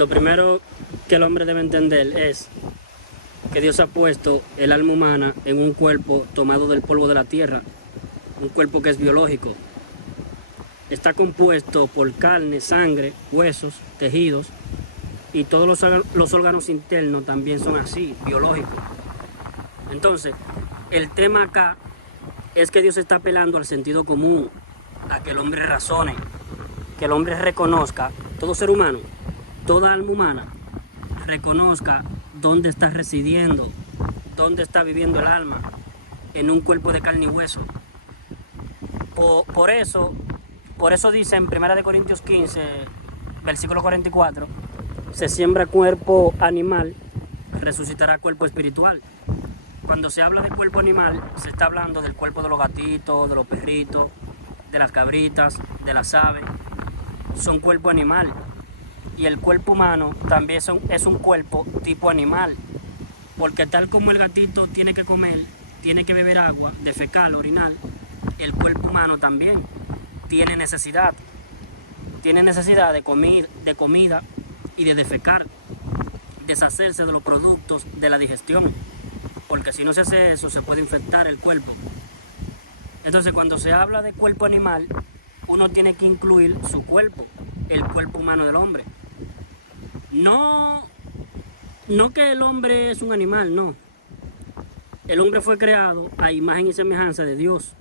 Lo primero que el hombre debe entender es que Dios ha puesto el alma humana en un cuerpo tomado del polvo de la tierra, un cuerpo que es biológico. Está compuesto por carne, sangre, huesos, tejidos, y todos los órganos internos también son así, biológicos. Entonces, el tema acá es que Dios está apelando al sentido común, a que el hombre razone, que el hombre reconozca, todo ser humano, toda alma humana, reconozca dónde está residiendo, dónde está viviendo el alma, en un cuerpo de carne y hueso. Por eso dice en 1 Corintios 15, versículo 44, se siembra cuerpo animal, resucitará cuerpo espiritual. Cuando se habla de cuerpo animal, se está hablando del cuerpo de los gatitos, de los perritos, de las cabritas, de las aves. Son cuerpo animal. Y el cuerpo humano también es un cuerpo tipo animal. Porque tal como el gatito tiene que comer, tiene que beber agua, defecar, orinar, el cuerpo humano también tiene necesidad. Tiene necesidad de comida y de defecar, deshacerse de los productos de la digestión. Porque si no se hace eso, se puede infectar el cuerpo. Entonces, cuando se habla de cuerpo animal, uno tiene que incluir su cuerpo, el cuerpo humano del hombre. No que el hombre es un animal, no. El hombre fue creado a imagen y semejanza de Dios.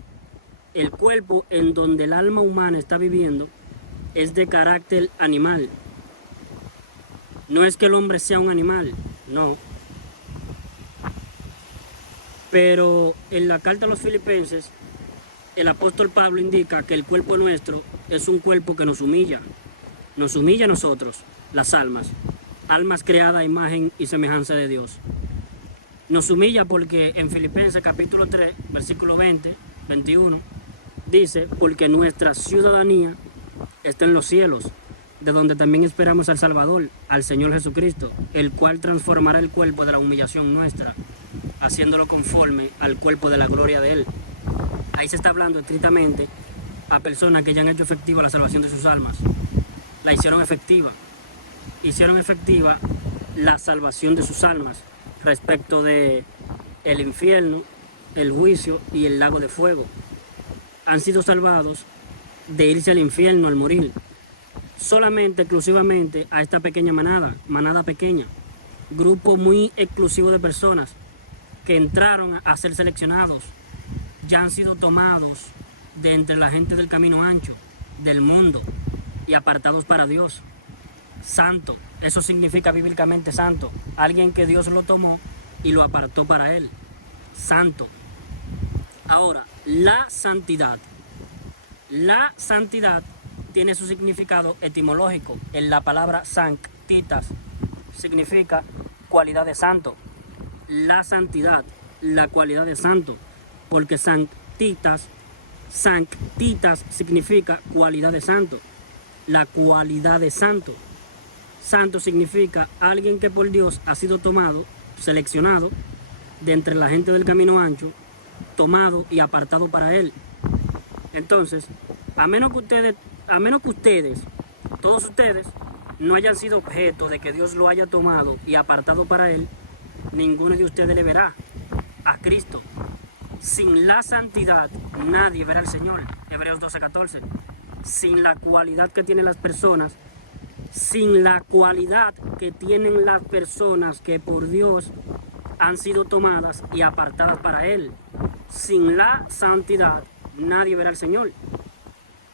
El cuerpo en donde el alma humana está viviendo es de carácter animal. No es que el hombre sea un animal, no. Pero en la carta a los Filipenses, el apóstol Pablo indica que el cuerpo nuestro es un cuerpo que nos humilla a nosotros, las almas creadas a imagen y semejanza de Dios. Nos humilla porque en Filipenses capítulo 3, versículo 20, 21, dice, porque nuestra ciudadanía está en los cielos, de donde también esperamos al Salvador, al Señor Jesucristo, el cual transformará el cuerpo de la humillación nuestra, haciéndolo conforme al cuerpo de la gloria de Él. Ahí se está hablando estrictamente a personas que ya han hecho efectiva la salvación de sus almas. La hicieron efectiva. Hicieron efectiva la salvación de sus almas respecto de el infierno, el juicio y el lago de fuego. Han sido salvados de irse al infierno al morir. Solamente, exclusivamente a esta pequeña manada pequeña, grupo muy exclusivo de personas que entraron a ser seleccionados, ya han sido tomados de entre la gente del camino ancho, del mundo, y apartados para Dios. Santo, eso significa bíblicamente santo, alguien que Dios lo tomó y lo apartó para Él. Santo. Ahora, la santidad tiene su significado etimológico. En la palabra sanctitas significa cualidad de santo. La santidad, la cualidad de santo, porque sanctitas significa cualidad de santo, la cualidad de santo. Santo significa alguien que por Dios ha sido tomado, seleccionado de entre la gente del camino ancho, tomado y apartado para Él. Entonces, a menos que ustedes, todos ustedes, no hayan sido objeto de que Dios lo haya tomado y apartado para Él, ninguno de ustedes le verá a Cristo. Sin la santidad, nadie verá al Señor. Hebreos 12:14. Sin la cualidad que tienen las personas, sin la cualidad que tienen las personas que por Dios han sido tomadas y apartadas para Él. Sin la santidad, nadie verá al Señor.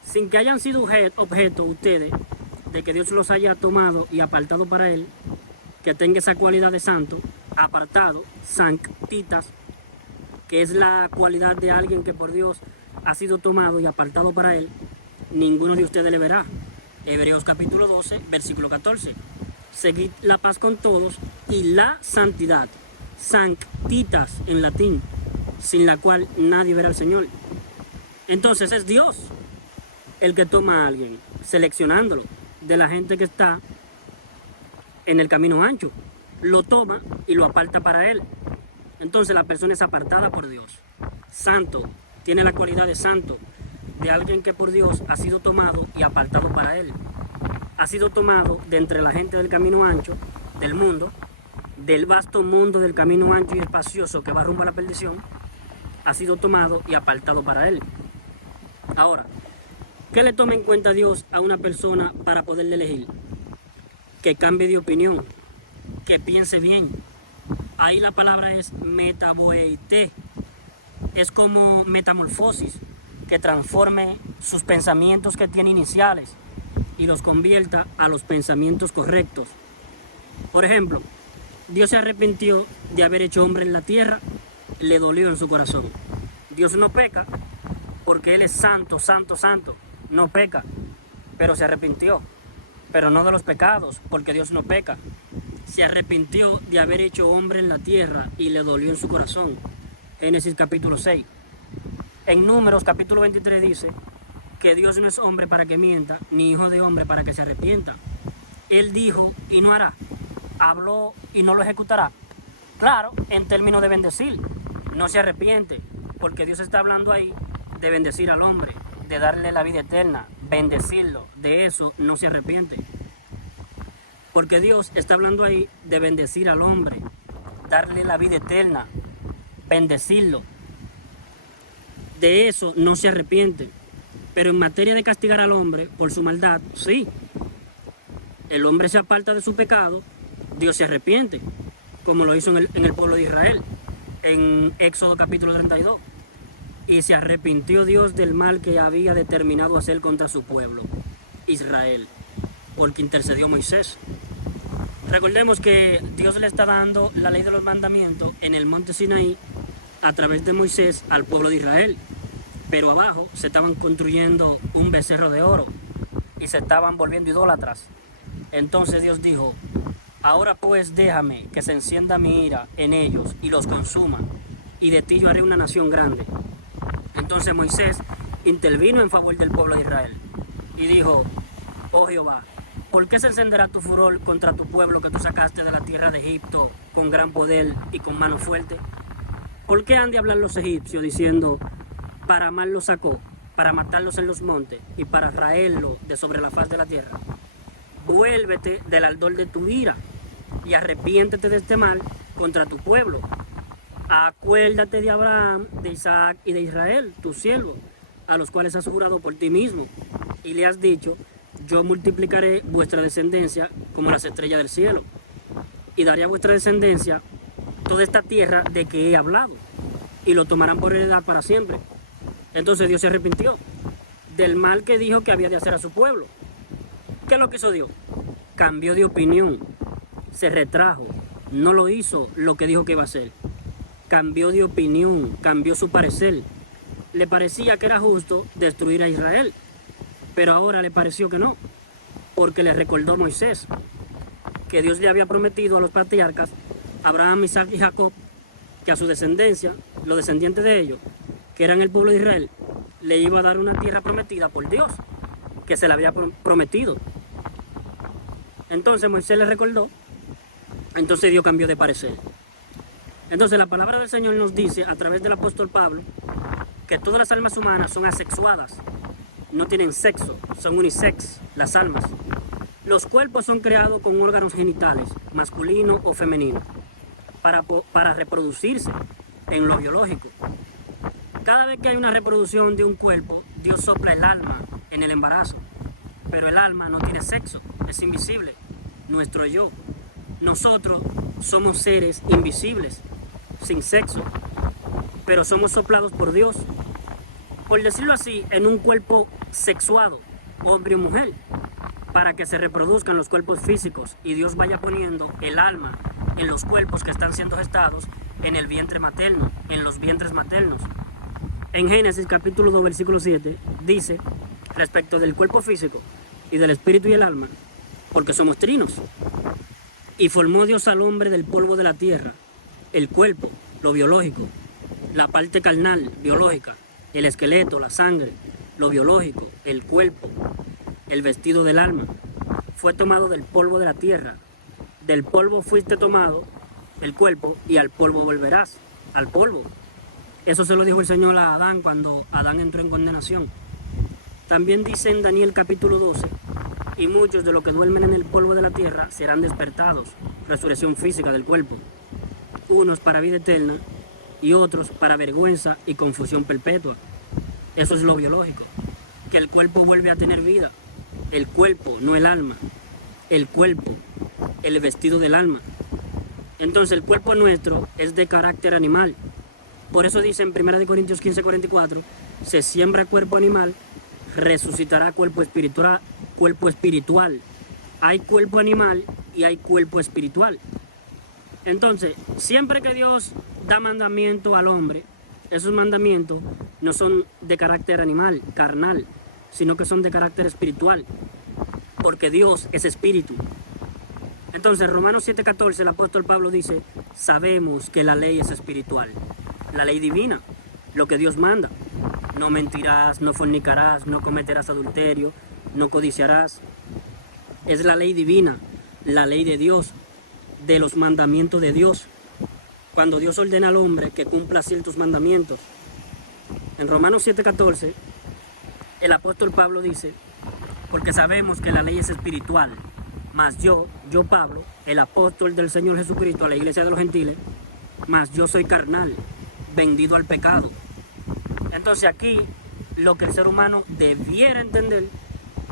Sin que hayan sido objeto ustedes de que Dios los haya tomado y apartado para Él, que tenga esa cualidad de santo, apartado, sanctitas, que es la cualidad de alguien que por Dios ha sido tomado y apartado para Él, ninguno de ustedes le verá. Hebreos capítulo 12, versículo 14. Seguid la paz con todos y la santidad, sanctitas en latín, sin la cual nadie verá al Señor. Entonces es Dios el que toma a alguien, seleccionándolo de la gente que está en el camino ancho. Lo toma y lo aparta para Él. Entonces la persona es apartada por Dios. Santo, tiene la cualidad de santo, de alguien que por Dios ha sido tomado y apartado para Él. ha sido tomado de entre la gente del camino ancho, del mundo, del vasto mundo del camino ancho y espacioso que va rumbo a la perdición, ha sido tomado y apartado para él. Ahora, ¿qué le toma en cuenta Dios a una persona para poderle elegir? Que cambie de opinión, que piense bien. Ahí la palabra es metaboeite, es como metamorfosis, que transforme sus pensamientos que tiene iniciales y los convierta a los pensamientos correctos. Por ejemplo, Dios se arrepintió de haber hecho hombre en la tierra, le dolió en su corazón. Dios no peca porque Él es santo, santo, santo, no peca, pero se arrepintió, pero no de los pecados, porque Dios no peca. Se arrepintió de haber hecho hombre en la tierra y le dolió en su corazón. Génesis capítulo 6. En Números capítulo 23 dice que Dios no es hombre para que mienta, ni hijo de hombre para que se arrepienta. Él dijo y no hará, habló y no lo ejecutará. Claro, en términos de bendecir, no se arrepiente, porque Dios está hablando ahí de bendecir al hombre, de darle la vida eterna, bendecirlo, de eso no se arrepiente. Porque Dios está hablando ahí de bendecir al hombre, darle la vida eterna, bendecirlo. De eso no se arrepiente. Pero en materia de castigar al hombre por su maldad, sí. El hombre se aparta de su pecado, Dios se arrepiente, como lo hizo en el pueblo de Israel, en Éxodo capítulo 32. Y se arrepintió Dios del mal que había determinado hacer contra su pueblo, Israel, porque intercedió Moisés. Recordemos que Dios le está dando la ley de los mandamientos en el monte Sinaí a través de Moisés al pueblo de Israel. Pero abajo se estaban construyendo un becerro de oro y se estaban volviendo idólatras. Entonces Dios dijo, ahora pues déjame que se encienda mi ira en ellos y los consuma, y de ti yo haré una nación grande. Entonces Moisés intervino en favor del pueblo de Israel y dijo, oh Jehová, ¿por qué se encenderá tu furor contra tu pueblo que tú sacaste de la tierra de Egipto con gran poder y con mano fuerte? ¿Por qué han de hablar los egipcios diciendo, para mal los sacó, para matarlos en los montes y para raerlos de sobre la faz de la tierra? Vuélvete del ardor de tu ira y arrepiéntete de este mal contra tu pueblo. Acuérdate de Abraham, de Isaac y de Israel, tus siervos, a los cuales has jurado por ti mismo, y le has dicho, yo multiplicaré vuestra descendencia como las estrellas del cielo, y daré a vuestra descendencia toda esta tierra de que he hablado, y lo tomarán por heredad para siempre. Entonces Dios se arrepintió del mal que dijo que había de hacer a su pueblo. ¿Qué es lo que hizo Dios? Cambió de opinión, se retrajo, no lo hizo lo que dijo que iba a hacer. Cambió de opinión, cambió su parecer. Le parecía que era justo destruir a Israel, pero ahora le pareció que no, porque le recordó a Moisés que Dios le había prometido a los patriarcas, Abraham, Isaac y Jacob, que a su descendencia, los descendientes de ellos, que eran el pueblo de Israel, le iba a dar una tierra prometida por Dios, que se le había prometido. Entonces Moisés le recordó, entonces Dios cambió de parecer. Entonces la palabra del Señor nos dice, a través del apóstol Pablo, que todas las almas humanas son asexuadas, no tienen sexo, son unisex, las almas. Los cuerpos son creados con órganos genitales, masculino o femenino, para reproducirse en lo biológico. Cada vez que hay una reproducción de un cuerpo, Dios sopla el alma en el embarazo, pero el alma no tiene sexo, es invisible, nuestro yo. Nosotros somos seres invisibles, sin sexo, pero somos soplados por Dios, por decirlo así, en un cuerpo sexuado, hombre y mujer, para que se reproduzcan los cuerpos físicos y Dios vaya poniendo el alma en los cuerpos que están siendo gestados en el vientre materno, en los vientres maternos. En Génesis capítulo 2, versículo 7, dice, respecto del cuerpo físico y del espíritu y el alma, porque somos trinos. Y formó Dios al hombre del polvo de la tierra, el cuerpo, lo biológico, la parte carnal, biológica, el esqueleto, la sangre, lo biológico, el cuerpo, el vestido del alma. Fue tomado del polvo de la tierra. Del polvo fuiste tomado, el cuerpo, y al polvo volverás, al polvo. Eso se lo dijo el Señor a Adán cuando Adán entró en condenación. También dice en Daniel capítulo 12 y muchos de los que duermen en el polvo de la tierra serán despertados, resurrección física del cuerpo, unos para vida eterna y otros para vergüenza y confusión perpetua. Eso es lo biológico, que el cuerpo vuelve a tener vida, el cuerpo, no el alma, el cuerpo, el vestido del alma. Entonces el cuerpo nuestro es de carácter animal. Por eso dice en 1 Corintios 15:44, se siembra cuerpo animal, resucitará cuerpo espiritual, cuerpo espiritual. Hay cuerpo animal y hay cuerpo espiritual. Entonces, siempre que Dios da mandamiento al hombre, esos mandamientos no son de carácter animal, carnal, sino que son de carácter espiritual, porque Dios es espíritu. Entonces, Romanos 7:14, el apóstol Pablo dice, sabemos que la ley es espiritual, la ley divina, lo que Dios manda. No mentirás, no fornicarás, no cometerás adulterio, no codiciarás. Es la ley divina, la ley de Dios, de los mandamientos de Dios. Cuando Dios ordena al hombre que cumpla ciertos mandamientos. En Romanos 7:14, el apóstol Pablo dice, porque sabemos que la ley es espiritual, mas yo Pablo, el apóstol del Señor Jesucristo a la iglesia de los gentiles, mas yo soy carnal, vendido al pecado. Entonces aquí lo que el ser humano debiera entender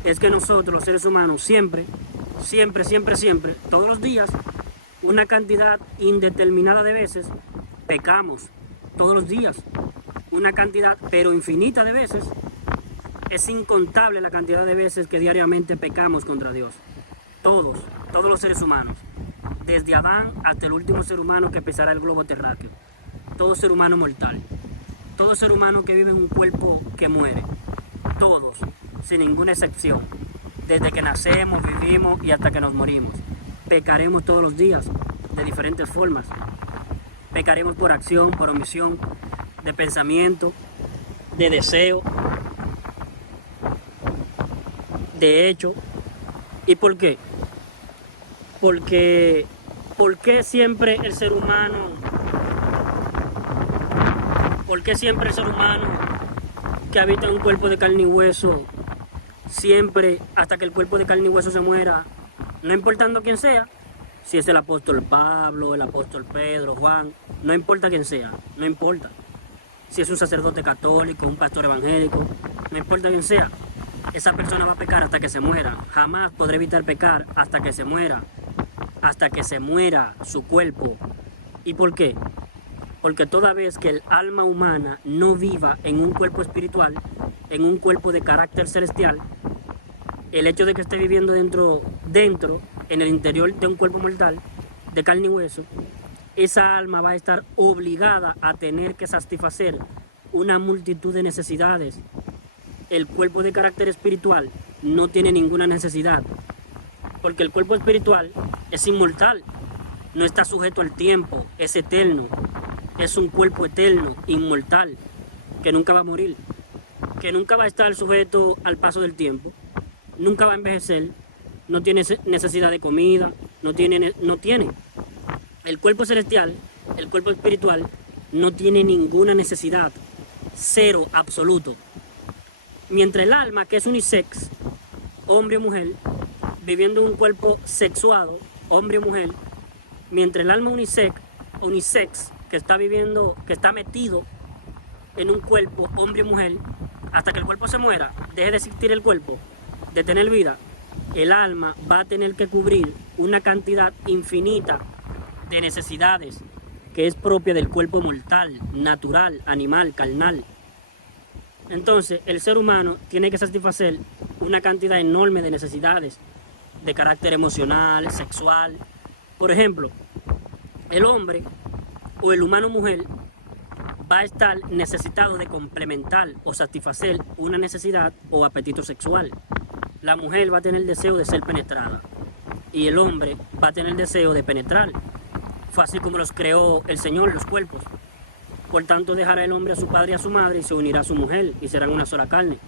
es que nosotros los seres humanos siempre, todos los días, una cantidad indeterminada de veces pecamos, todos los días, una cantidad pero infinita de veces. Es incontable la cantidad de veces que diariamente pecamos contra Dios. Todos los seres humanos, desde Adán hasta el último ser humano que pisará el globo terráqueo. Todo ser humano mortal. Todo ser humano que vive en un cuerpo que muere. Todos, sin ninguna excepción. Desde que nacemos, vivimos y hasta que nos morimos. Pecaremos todos los días, de diferentes formas. Pecaremos por acción, por omisión, de pensamiento, de deseo, de hecho. ¿Y por qué? Porque ¿por qué siempre el ser humano que habita en un cuerpo de carne y hueso, siempre hasta que el cuerpo de carne y hueso se muera, no importando quién sea, si es el apóstol Pablo, el apóstol Pedro, Juan, no importa quién sea, no importa. Si es un sacerdote católico, un pastor evangélico, no importa quién sea, esa persona va a pecar hasta que se muera. Jamás podrá evitar pecar hasta que se muera su cuerpo. ¿Y por qué? Porque toda vez que el alma humana no viva en un cuerpo espiritual, en un cuerpo de carácter celestial, el hecho de que esté viviendo dentro, en el interior de un cuerpo mortal, de carne y hueso, esa alma va a estar obligada a tener que satisfacer una multitud de necesidades. El cuerpo de carácter espiritual no tiene ninguna necesidad, porque el cuerpo espiritual es inmortal, no está sujeto al tiempo, es eterno, es un cuerpo eterno, inmortal, que nunca va a morir, que nunca va a estar sujeto al paso del tiempo, nunca va a envejecer, no tiene necesidad de comida, no tiene. El cuerpo celestial, el cuerpo espiritual, no tiene ninguna necesidad, cero absoluto. Mientras el alma, que es unisex, hombre o mujer, viviendo en un cuerpo sexuado, hombre o mujer, mientras el alma unisex, que está metido en un cuerpo, hombre o mujer, hasta que el cuerpo se muera, deje de existir el cuerpo, de tener vida, el alma va a tener que cubrir una cantidad infinita de necesidades que es propia del cuerpo mortal, natural, animal, carnal. Entonces, el ser humano tiene que satisfacer una cantidad enorme de necesidades de carácter emocional, sexual. Por ejemplo, el hombre o el humano mujer va a estar necesitado de complementar o satisfacer una necesidad o apetito sexual. La mujer va a tener el deseo de ser penetrada y el hombre va a tener el deseo de penetrar. Fue así como los creó el Señor, los cuerpos. Por tanto, dejará el hombre a su padre y a su madre y se unirá a su mujer y serán una sola carne.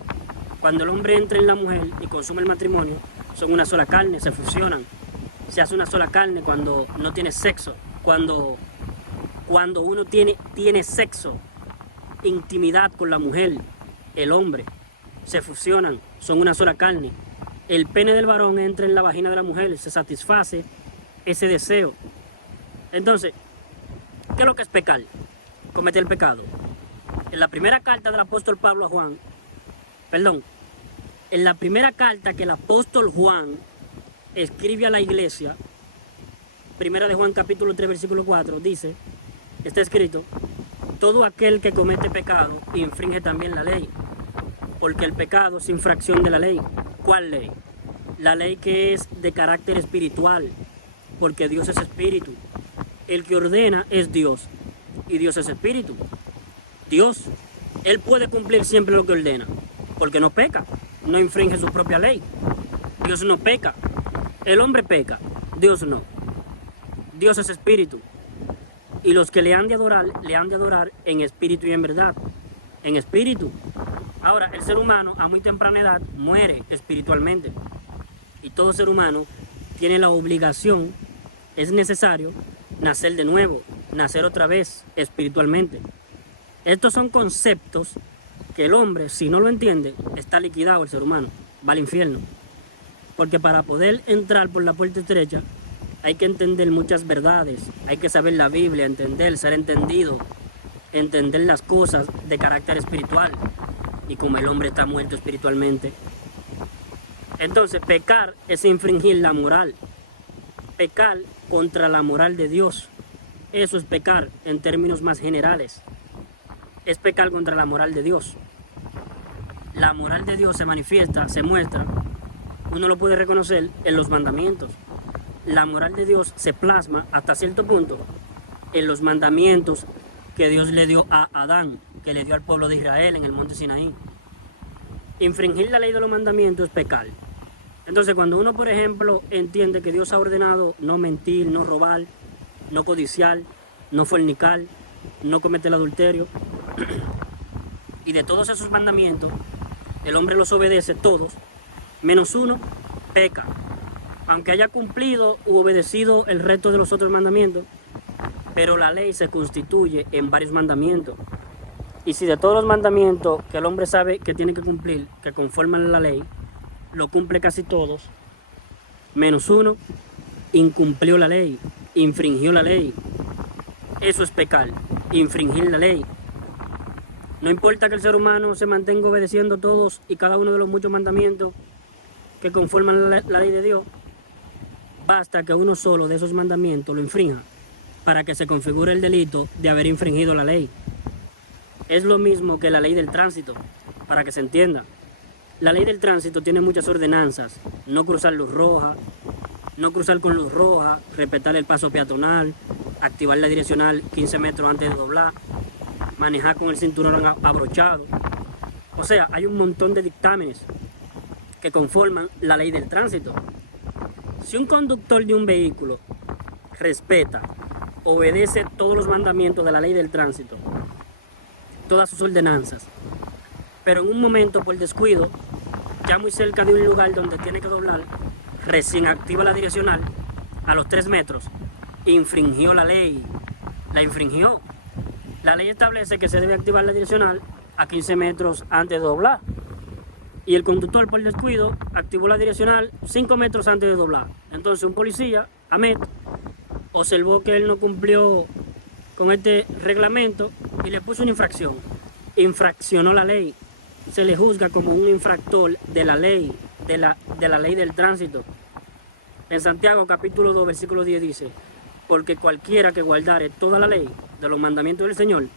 Cuando el hombre entra en la mujer y consume el matrimonio, son una sola carne, se fusionan. Se hace una sola carne cuando no tiene sexo. Cuando uno tiene sexo, intimidad con la mujer, el hombre, se fusionan, son una sola carne. el pene del varón entra en la vagina de la mujer, se satisface ese deseo. Entonces, ¿qué es lo que es pecar? Cometer el pecado. En la primera carta del apóstol Pablo a Juan, en la primera carta que el apóstol Juan escribe a la iglesia, primera de Juan capítulo 3 versículo 4, dice, está escrito, todo aquel que comete pecado infringe también la ley, porque el pecado es infracción de la ley. ¿Cuál ley? La ley que es de carácter espiritual, porque Dios es espíritu. El que ordena es Dios, y Dios es espíritu. Dios, Él puede cumplir siempre lo que ordena, porque no peca, no infringe su propia ley. Dios no peca, el hombre peca, Dios no. Dios es espíritu, y los que le han de adorar en espíritu y en verdad, en espíritu. Ahora, el ser humano a muy temprana edad muere espiritualmente, y todo ser humano tiene la obligación, es necesario, nacer de nuevo, nacer otra vez espiritualmente. Estos son conceptos que el hombre, si no lo entiende, está liquidado el ser humano, va al infierno. Porque para poder entrar por la puerta estrecha hay que entender muchas verdades, hay que saber la Biblia, entender, ser entendido, entender las cosas de carácter espiritual. Y como el hombre está muerto espiritualmente, entonces pecar es infringir la moral, pecar contra la moral de Dios. Eso es pecar en términos más generales. Es pecar contra la moral de Dios. La moral de Dios se manifiesta, se muestra, uno lo puede reconocer en los mandamientos. La moral de Dios se plasma hasta cierto punto en los mandamientos que Dios le dio a Adán, que le dio al pueblo de Israel en el monte Sinaí. Infringir la ley de los mandamientos es pecar. Entonces, cuando uno, por ejemplo, entiende que Dios ha ordenado no mentir, no robar, no codiciar, no fornicar, no cometer el adulterio, y de todos esos mandamientos, el hombre los obedece todos, menos uno, peca. Aunque haya cumplido u obedecido el resto de los otros mandamientos, pero la ley se constituye en varios mandamientos. Y si de todos los mandamientos que el hombre sabe que tiene que cumplir, que conforman la ley, lo cumple casi todos, menos uno, incumplió la ley, infringió la ley. Eso es pecar, infringir la ley. No importa que el ser humano se mantenga obedeciendo todos y cada uno de los muchos mandamientos que conforman la ley de Dios, basta que uno solo de esos mandamientos lo infrinja para que se configure el delito de haber infringido la ley. Es lo mismo que la ley del tránsito, para que se entienda. La ley del tránsito tiene muchas ordenanzas: no cruzar luz roja, no cruzar con luz roja, respetar el paso peatonal, activar la direccional 15 metros antes de doblar, manejar con el cinturón abrochado. O sea, hay un montón de dictámenes que conforman la ley del tránsito. Si un conductor de un vehículo respeta, obedece todos los mandamientos de la ley del tránsito, todas sus ordenanzas, pero en un momento por descuido, ya muy cerca de un lugar donde tiene que doblar, recién activa la direccional a los 3 metros, infringió la ley, la infringió. La ley establece que se debe activar la direccional a 15 metros antes de doblar. Y el conductor por descuido activó la direccional 5 metros antes de doblar. Entonces un policía, Ahmed, observó que él no cumplió con este reglamento y le puso una infracción. Infraccionó la ley. Se le juzga como un infractor de la ley, de la ley del tránsito. En Santiago capítulo 2 versículo 10 dice: porque cualquiera que guardare toda la ley de los mandamientos del Señor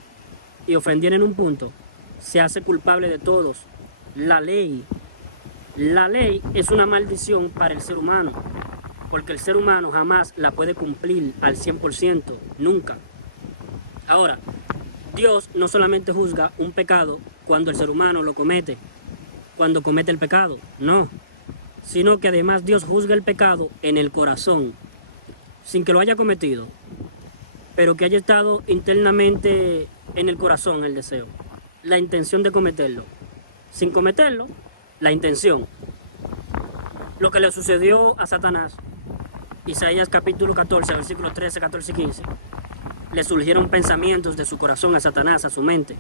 y ofendiera en un punto, se hace culpable de todos. La ley es una maldición para el ser humano, porque el ser humano jamás la puede cumplir al 100%, nunca. Ahora, Dios no solamente juzga un pecado cuando el ser humano lo comete, cuando comete el pecado, no, sino que además Dios juzga el pecado en el corazón, sin que lo haya cometido, pero que haya estado internamente en el corazón el deseo, la intención de cometerlo. Sin cometerlo, la intención. Lo que le sucedió a Satanás, Isaías capítulo 14, versículos 13, 14 y 15, le surgieron pensamientos de su corazón a Satanás, a su mente.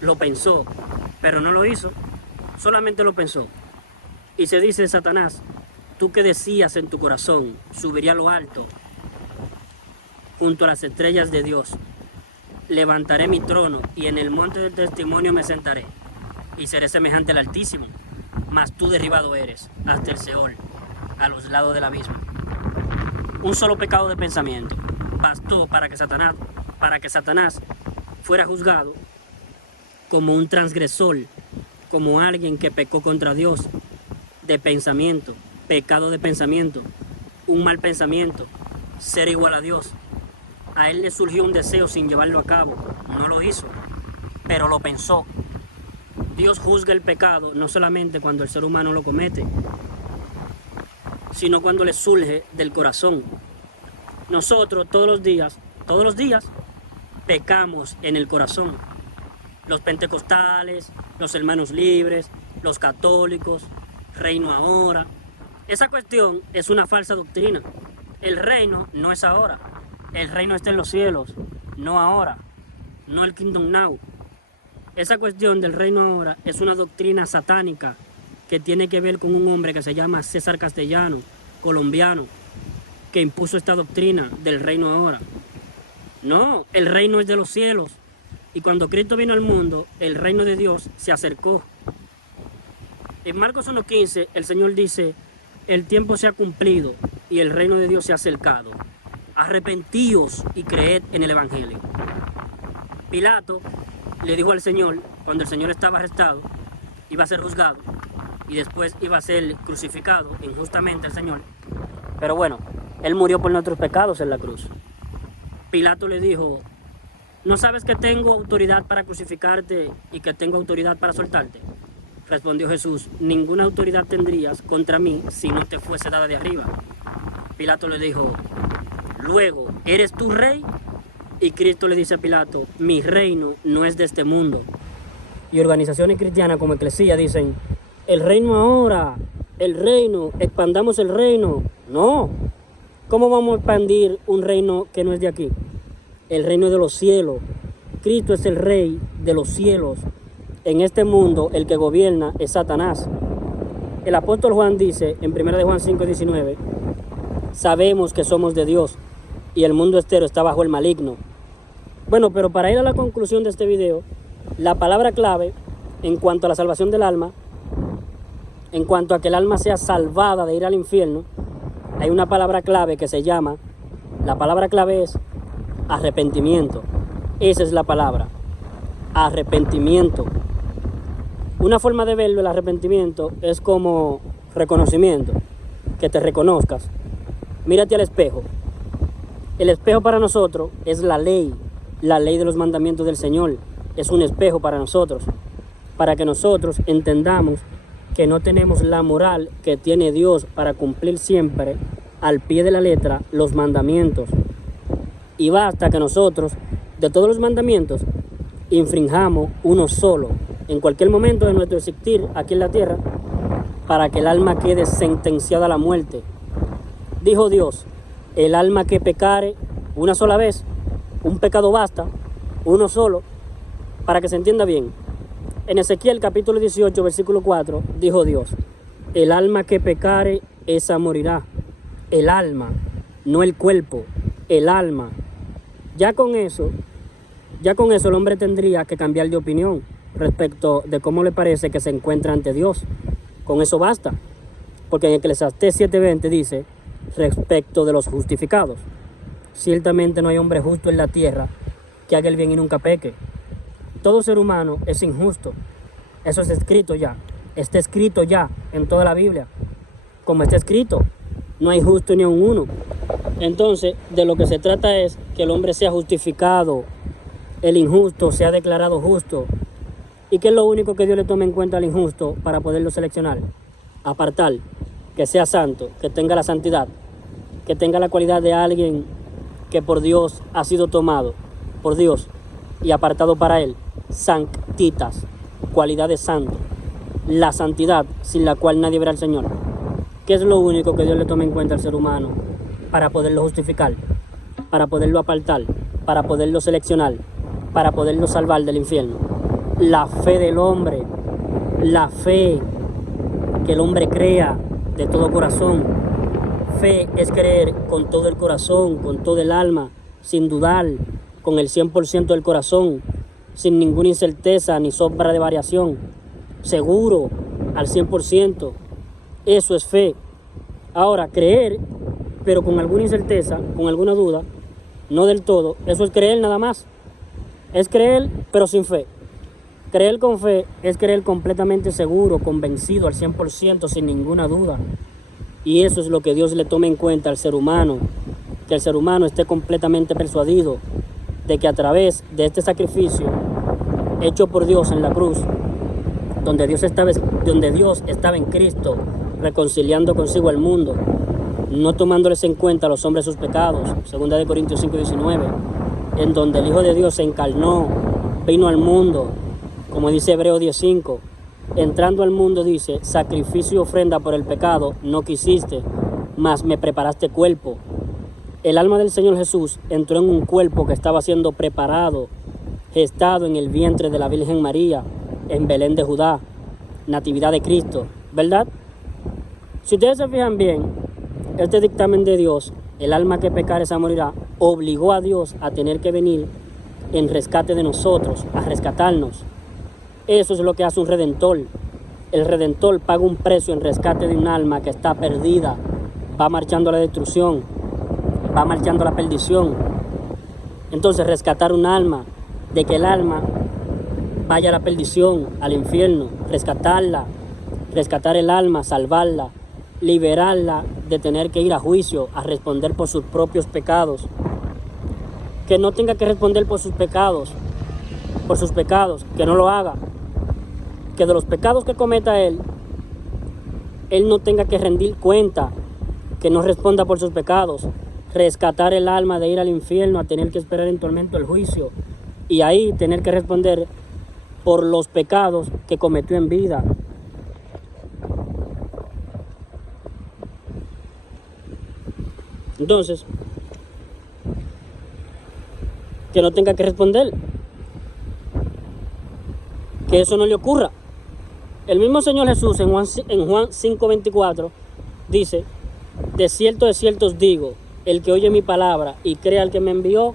Lo pensó, pero no lo hizo, solamente lo pensó. Y se dice Satanás, tú que decías en tu corazón, subiré a lo alto, junto a las estrellas de Dios. Levantaré mi trono y en el monte del testimonio me sentaré y seré semejante al Altísimo. Mas tú derribado eres hasta el Seol, a los lados del abismo. Un solo pecado de pensamiento bastó para que Satanás fuera juzgado como un transgresor, como alguien que pecó contra Dios, de pensamiento, pecado de pensamiento, un mal pensamiento, ser igual a Dios. A él le surgió un deseo sin llevarlo a cabo, no lo hizo, pero lo pensó. Dios juzga el pecado no solamente cuando el ser humano lo comete, sino cuando le surge del corazón. Nosotros todos los días, pecamos en el corazón. Los pentecostales, los hermanos libres, los católicos, reino ahora. Esa cuestión es una falsa doctrina. El reino no es ahora. El reino está en los cielos, no ahora, no el Kingdom Now. Esa cuestión del reino ahora es una doctrina satánica que tiene que ver con un hombre que se llama César Castellano, colombiano, que impuso esta doctrina del reino ahora. No, el reino es de los cielos. Y cuando Cristo vino al mundo, el reino de Dios se acercó. En Marcos 1:15, el Señor dice, el tiempo se ha cumplido y el reino de Dios se ha acercado. Arrepentíos y creed en el Evangelio. Pilato le dijo al Señor, cuando el Señor estaba arrestado, iba a ser juzgado y después iba a ser crucificado injustamente el Señor. Pero bueno, Él murió por nuestros pecados en la cruz. Pilato le dijo, ¿no sabes que tengo autoridad para crucificarte y que tengo autoridad para soltarte? Respondió Jesús, ninguna autoridad tendrías contra mí si no te fuese dada de arriba. Pilato le dijo, luego, ¿eres tú rey? Y Cristo le dice a Pilato, mi reino no es de este mundo. Y organizaciones cristianas como Eclesía dicen, el reino ahora, el reino, expandamos el reino. No, ¿cómo vamos a expandir un reino que no es de aquí? El reino de los cielos. Cristo es el rey de los cielos. En este mundo el que gobierna es Satanás. El apóstol Juan dice en 1 de Juan 5:19, sabemos que somos de Dios y el mundo entero está bajo el maligno. Bueno, pero para ir a la conclusión de este video, la palabra clave en cuanto a la salvación del alma, en cuanto a que el alma sea salvada de ir al infierno, hay una palabra clave que se llama, la palabra clave es arrepentimiento. Esa es la palabra, arrepentimiento. Una forma de verlo, el arrepentimiento, es como reconocimiento, que te reconozcas. Mírate al espejo. El espejo para nosotros es la ley de los mandamientos del Señor. Es un espejo para nosotros, para que nosotros entendamos que no tenemos la moral que tiene Dios para cumplir siempre al pie de la letra los mandamientos. Y basta que nosotros, de todos los mandamientos, infringamos uno solo en cualquier momento de nuestro existir aquí en la tierra, para que el alma quede sentenciada a la muerte. Dijo Dios, el alma que pecare una sola vez, un pecado basta, uno solo, para que se entienda bien. En Ezequiel capítulo 18, versículo 4, dijo Dios, el alma que pecare, esa morirá. El alma, no el cuerpo, el alma. Ya con eso el hombre tendría que cambiar de opinión respecto de cómo le parece que se encuentra ante Dios. Con eso basta, porque en Eclesiastés 7:20 dice, respecto de los justificados, ciertamente no hay hombre justo en la tierra que haga el bien y nunca peque. Todo ser humano es injusto. Eso está escrito ya en toda la Biblia. Como está escrito, no hay justo ni aun uno. Entonces, de lo que se trata es que el hombre sea justificado, el injusto sea declarado justo. ¿Y qué es lo único que Dios le toma en cuenta al injusto para poderlo seleccionar? Apartar, que sea santo, que tenga la santidad, que tenga la cualidad de alguien que por Dios ha sido tomado, por Dios, y apartado para Él. Sanctitas, cualidad de santo, la santidad sin la cual nadie verá al Señor. ¿Qué es lo único que Dios le toma en cuenta al ser humano para poderlo justificar, para poderlo apartar, para poderlo seleccionar, para poderlo salvar del infierno? La fe del hombre, la fe que el hombre crea de todo corazón. Fe es creer con todo el corazón, con todo el alma, sin dudar, con el 100% del corazón, sin ninguna incerteza ni sombra de variación, seguro al 100%. Eso es fe. Ahora, creer, pero con alguna incerteza, con alguna duda, no del todo, eso es creer nada más. Es creer, pero sin fe. Creer con fe es creer completamente seguro, convencido al 100%, sin ninguna duda. Y eso es lo que Dios le toma en cuenta al ser humano, que el ser humano esté completamente persuadido de que a través de este sacrificio hecho por Dios en la cruz, donde Dios estaba en Cristo, reconciliando consigo al mundo, no tomándoles en cuenta a los hombres sus pecados, 2 Corintios 5:19, en donde el Hijo de Dios se encarnó, vino al mundo, como dice Hebreos 10:5, entrando al mundo dice, sacrificio y ofrenda por el pecado no quisiste, mas me preparaste cuerpo. El alma del Señor Jesús entró en un cuerpo que estaba siendo preparado, gestado en el vientre de la Virgen María, en Belén de Judá, natividad de Cristo, ¿verdad? Si ustedes se fijan bien, este dictamen de Dios, el alma que pecare esa morirá, obligó a Dios a tener que venir en rescate de nosotros, a rescatarnos. Eso es lo que hace un redentor. El redentor paga un precio en rescate de un alma que está perdida, va marchando a la destrucción, va marchando a la perdición. Entonces, rescatar un alma, de que el alma vaya a la perdición, al infierno, rescatarla, rescatar el alma, salvarla, liberarla de tener que ir a juicio, a responder por sus propios pecados. Que no tenga que responder por sus pecados, que no lo haga. Que de los pecados que cometa él no tenga que rendir cuenta, que no responda por sus pecados. Rescatar el alma de ir al infierno, a tener que esperar en tormento el juicio, y ahí tener que responder por los pecados que cometió en vida. Entonces, que no tenga que responder, que eso no le ocurra. El mismo Señor Jesús en Juan 5:24 dice, de cierto os digo, el que oye mi palabra y crea al que me envió,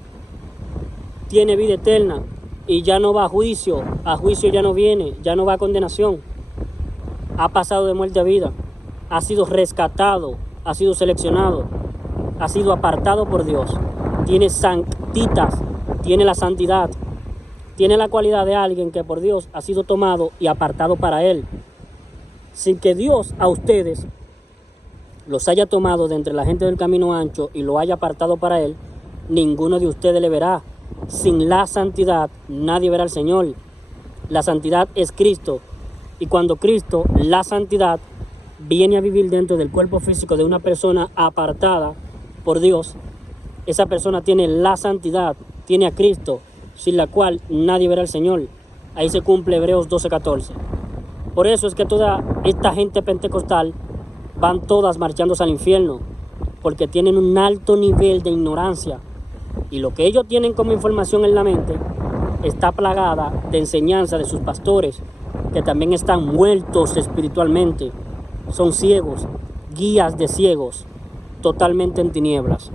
tiene vida eterna y ya no va a juicio ya no viene, ya no va a condenación. Ha pasado de muerte a vida, ha sido rescatado, ha sido seleccionado, ha sido apartado por Dios. Tiene sanctitas, tiene la santidad, tiene la cualidad de alguien que por Dios ha sido tomado y apartado para Él. Sin que Dios a ustedes los haya tomado de entre la gente del camino ancho y lo haya apartado para Él, ninguno de ustedes le verá. Sin la santidad nadie verá al Señor. La santidad es Cristo. Y cuando Cristo, la santidad, viene a vivir dentro del cuerpo físico de una persona apartada por Dios, esa persona tiene la santidad, tiene a Cristo, sin la cual nadie verá al Señor. Ahí se cumple Hebreos 12:14. Por eso es que toda esta gente pentecostal van todas marchándose al infierno, porque tienen un alto nivel de ignorancia. Y lo que ellos tienen como información en la mente está plagada de enseñanza de sus pastores, que también están muertos espiritualmente. Son ciegos, guías de ciegos, totalmente en tinieblas.